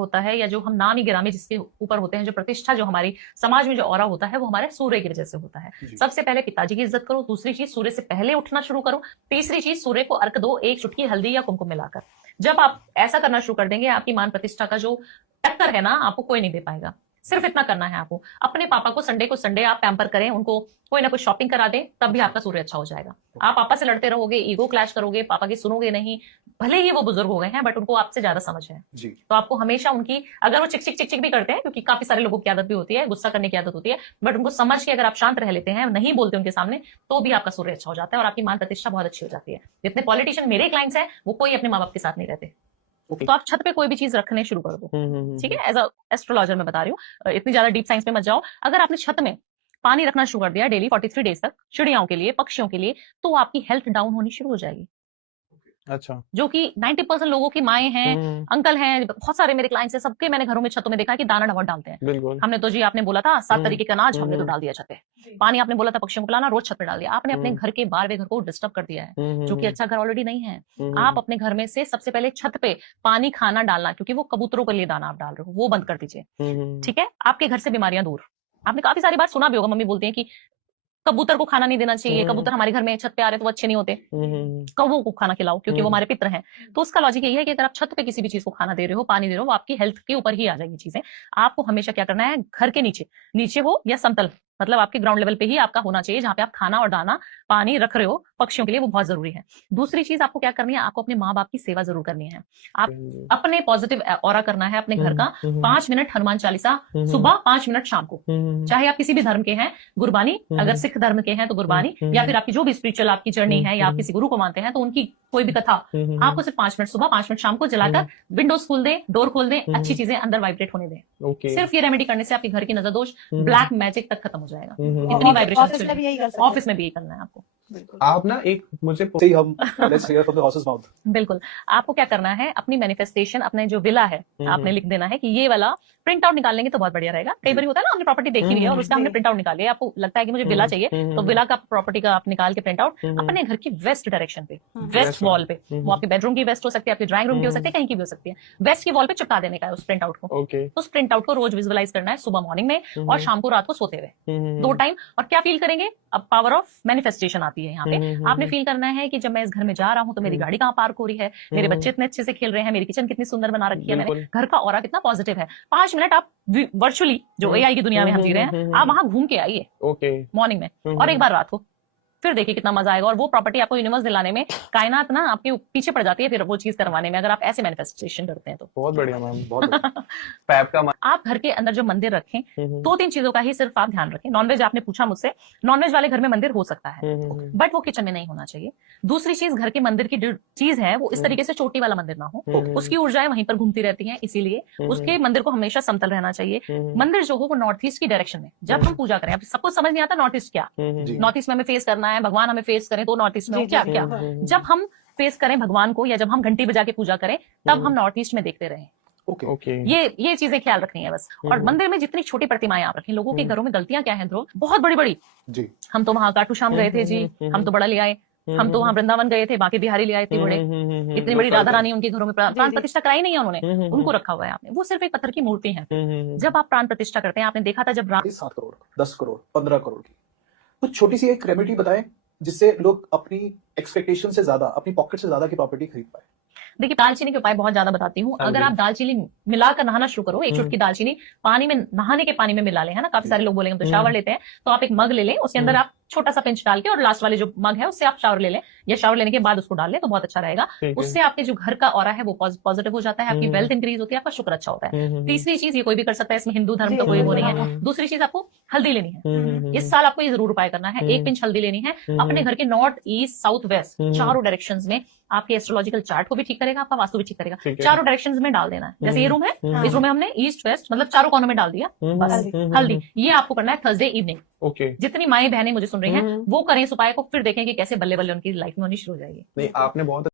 होता है या जो हम नामी गिरामी जिसके ऊपर होते हैं, जो प्रतिष्ठा जो हमारी समाज में जो ऑरा होता है वो हमारे सूर्य की वजह से होता है। सबसे पहले पिताजी की इज्जत करो, दूसरी चीज सूर्य से पहले उठना शुरू करो, तीसरी चीज सूर्य को अर्घ दो एक चुटकी हल्दी या कुमकुम मिलाकर। जब आप ऐसा करना शुरू कर देंगे, आपकी मान प्रतिष्ठा का जो टक्कर है ना आपको कोई नहीं दे पाएगा। सिर्फ इतना करना है आपको, अपने पापा को संडे आप पैम्पर करें, उनको कोई ना कोई शॉपिंग करा दें, तब भी आपका सूर्य अच्छा हो जाएगा। आप पापा से लड़ते रहोगे, ईगो क्लैश करोगे, पापा की सुनोगे नहीं, भले ही वो बुजुर्ग हो गए हैं बट उनको आपसे ज्यादा समझ है जी। तो आपको हमेशा उनकी, अगर वो चिक चिक चिक चिक भी करते हैं, क्योंकि काफी सारे लोगों की आदत भी होती है, गुस्सा करने की आदत होती है, बट उनको समझ के अगर आप शांत रह लेते हैं, नहीं बोलते उनके सामने, तो भी आपका सूर्य अच्छा हो जाता है और आपकी मान प्रतिष्ठा बहुत अच्छी हो जाती है। जितने पॉलिटिशियन मेरे क्लाइंट्स हैं वो कोई अपने माँ बाप के साथ नहीं रहते। तो आप छत पे कोई भी चीज रखने शुरू कर दो, ठीक है। एज अ एस्ट्रोलॉजर मैं बता रही हूँ, इतनी ज्यादा डीप साइंस में मत जाओ। अगर आपने छत में पानी रखना शुरू कर दिया डेली 43 डेज तक, चिड़ियाओं के लिए, पक्षियों के लिए, तो आपकी हेल्थ डाउन होनी शुरू हो जाएगी। अच्छा। जो कि 90% लोगों की माएँ हैं, अंकल हैं, बहुत सारे मेरे क्लाइंट्स हैं, सबके मैंने घरों में छतों में देखा है कि दाना बहुत डालते हैं। हमने तो जी, आपने बोला था 7 तरीके का अनाज, हमने तो डाल दिया छत पे। पानी आपने बोला था पक्षियों को पिलाना, रोज छत पे डाल दिया। आपने अपने घर के 12वें घर को डिस्टर्ब कर दिया है, जो कि अच्छा घर ऑलरेडी नहीं है। आप अपने घर में से सबसे पहले छत पे पानी, खाना डालना, क्योंकि वो कबूतरों के लिए दाना आप डाल रहे हो, वो बंद कर दीजिए, ठीक है। आपके घर से बीमारियां दूर। आपने काफी सारी बार सुना भी होगा, मम्मी बोलती है कि कबूतर को खाना नहीं देना चाहिए, कबूतर हमारे घर में छत पे आ रहे तो वो अच्छे नहीं होते, कौवों को खाना खिलाओ क्योंकि वो हमारे पितर हैं। तो उसका लॉजिक यही है कि अगर आप छत पे किसी भी चीज को खाना दे रहे हो, पानी दे रहे हो, वो आपकी हेल्थ के ऊपर ही आ जाएगी चीजें। आपको हमेशा क्या करना है, घर के नीचे हो या समतल, मतलब आपके ग्राउंड लेवल पे ही आपका होना चाहिए, जहां पे आप खाना और दाना पानी रख रहे हो पक्षियों के लिए, वो बहुत जरूरी है। दूसरी चीज आपको क्या करनी है, आपको अपने माँ बाप की सेवा जरूर करनी है। आप अपने पॉजिटिव ऑरा करना है अपने घर का। 5 मिनट हनुमान चालीसा सुबह, 5 मिनट शाम को, चाहे आप किसी भी धर्म के हैं, गुरबानी, अगर सिख धर्म के हैं तो गुरबानी, या फिर आपकी जो भी स्पिरिचुअल आपकी जर्नी है, या आप किसी गुरु को मानते हैं तो उनकी कोई भी कथा, आपको सिर्फ 5 मिनट सुबह, 5 मिनट शाम को जलाकर विंडोज खोल दें, डोर खोल दें, अच्छी चीजें अंदर वाइब्रेट होने दें। सिर्फ ये रेमेडी करने से आपके घर की नजर दोष, ब्लैक मैजिक तक खत्म हो जाएगा। इतनी वाइब्रेशन, ऑफिस में भी यही करना है आपको। आप ना एक मुझे हम let's hear from the horses mouth. बिल्कुल, आपको क्या करना है, अपनी मैनिफेस्टेशन, अपने जो विला है, आपने लिख देना है कि ये वाला प्रिंट आउट निकाल लेंगे तो बहुत बढ़िया रहेगा। कई बार होता है ना, हमने प्रॉपर्टी देखी हुई है और उसका हमने प्रिंट आउट निकाल लिया, आपको लगता है कि मुझे विला चाहिए, तो विला का प्रॉपर्टी का आप निकाल के प्रिंट आउट अपने घर की वेस्ट डायरेक्शन पे, वेस्ट वॉल पे, वो आपके बेडरूम की वेस्ट हो सकती है, आपकी ड्राइंग रूम की हो सकती है, कहीं की भी हो सकती है, वेस्ट की वॉल पे चिपका देने का है उस प्रिंट आउट को। उस प्रिंट आउट को रोज विजुअलाइज करना है, सुबह मॉर्निंग में और शाम को रात को सोते हुए 2 टाइम। और क्या फील करेंगे, अब पावर ऑफ मैनिफेस्टेशन आती है यहाँ पे। आपने फील करना है कि जब मैं इस घर में जा रहा हूँ तो मेरी गाड़ी कहाँ पार्क हो रही है, मेरे बच्चे इतने अच्छे से खेल रहे हैं, मेरी किचन कितनी सुंदर बना रखी है मैंने, घर का ऑरा कितना पॉजिटिव है। 5 मिनट आप वर्चुअली, जो एआई की दुनिया में हम जी रहे हैं, आप वहां घूम के आइए मॉर्निंग में और एक बार रात को, फिर देखिए कितना मजा आएगा। और वो प्रॉपर्टी आपको यूनिवर्स दिलाने में, कायनात ना आपके पीछे पड़ जाती है फिर वो चीज करवाने में, अगर आप ऐसे मैनिफेस्टेशन करते हैं तो। बहुत बढ़िया मैम, बहुत पैप का आप घर के अंदर जो मंदिर रखें, 2-3 चीजों का ही सिर्फ आप ध्यान रखें। नॉनवेज आपने पूछा मुझसे, नॉनवेज वाले घर में मंदिर हो सकता है बट वो किचन में नहीं होना चाहिए। दूसरी चीज, घर के मंदिर की जो चीज है वो इस तरीके से चोटी वाला मंदिर ना हो, उसकी ऊर्जाएं वहीं पर घूमती रहती हैं, इसीलिए उसके मंदिर को हमेशा समतल रहना चाहिए। मंदिर जो हो वो नॉर्थ ईस्ट की डायरेक्शन में जब हम पूजा करें, सबको समझ नहीं आता नॉर्थ ईस्ट क्या, नॉर्थ ईस्ट में हमें फेस करना है, भगवान हमें फेस करें तो नॉर्थ ईस्ट में क्या क्या, जब हम फेस करें भगवान को या जब हम घंटी बजा के पूजा करें तब हम नॉर्थ ईस्ट में देखते रहें। ये चीजें ख्याल रखनी है बस। और मंदिर में जितनी छोटी प्रतिमाएं आप रखें, लोगों के घरों में गलतियां क्या है ध्रुव, बहुत बड़ी बड़ी जी। हम तो वहां काटू श्याम गए थे जी, हम तो बड़ा ले आए, हम तो वहां वृंदावन गए थे, बाकी बिहारी ले आए थे बड़े, इतनी बड़ी राधा रानी उनके घरों में प्राण प्रतिष्ठा कराई नहीं है उन्होंने, उनको रखा हुआ है आपने, वो सिर्फ एक पत्थर की मूर्ति है। जब आप प्राण प्रतिष्ठा करते हैं, आपने देखा था जब 7 करोड़ 10 करोड़ 15 करोड़ की, तो छोटी सी एक रेमेडी बताएं जिससे लोग अपनी एक्सपेक्टेशन से ज्यादा, अपनी पॉकेट से ज्यादा की प्रॉपर्टी खरीद पाए। देखिए, दालचीनी के उपाय बहुत ज्यादा बताती हूँ। अगर आप दालचीनी मिलाकर नहाना शुरू करो, एक चुटकी दालचीनी पानी में, नहाने के पानी में मिला लें, है ना, काफी सारे लोग बोलेंगे हम तो शावर लेते हैं, तो आप एक मग ले लें, उसके अंदर आप छोटा सा पिंच डाल के, और लास्ट वाले जो मग है उससे आप शावर ले लें, या शावर लेने के बाद उसको डाल लें तो बहुत अच्छा रहेगा। उससे आपके जो घर का ऑरा है वो पॉजिटिव हो जाता है, आपकी वेल्थ इंक्रीज होती है, आपका शुक्र अच्छा होता है। तीसरी चीज, ये कोई भी कर सकता है, इसमें हिंदू धर्म का कोई वो नहीं है। दूसरी चीज, आपको हल्दी लेनी है, इस साल आपको ये जरूर उपाय करना है, 1 पिंच हल्दी लेनी है, अपने घर के नॉर्थ ईस्ट साउथ वेस्ट चारों डायरेक्शंस में, आपके एस्ट्रोलॉजिकल चार्ट को भी ठीक करेगा, आपका वास्तु भी ठीक करेगा, चारों डायरेक्शंस में डाल देना है। जैसे ये रूम है, इस रूम में हमने ईस्ट वेस्ट मतलब चारों कोनों में डाल दिया, बस हल्दी। ये आपको करना है थर्सडे इवनिंग। जितनी माएं बहनें मुझे सुन रही हैं वो करें इस उपाय को, फिर देखें कि कैसे बल्ले बल्ले उनकी लाइफ में होनी शुरू हो जाएगी। नहीं, आपने बहुत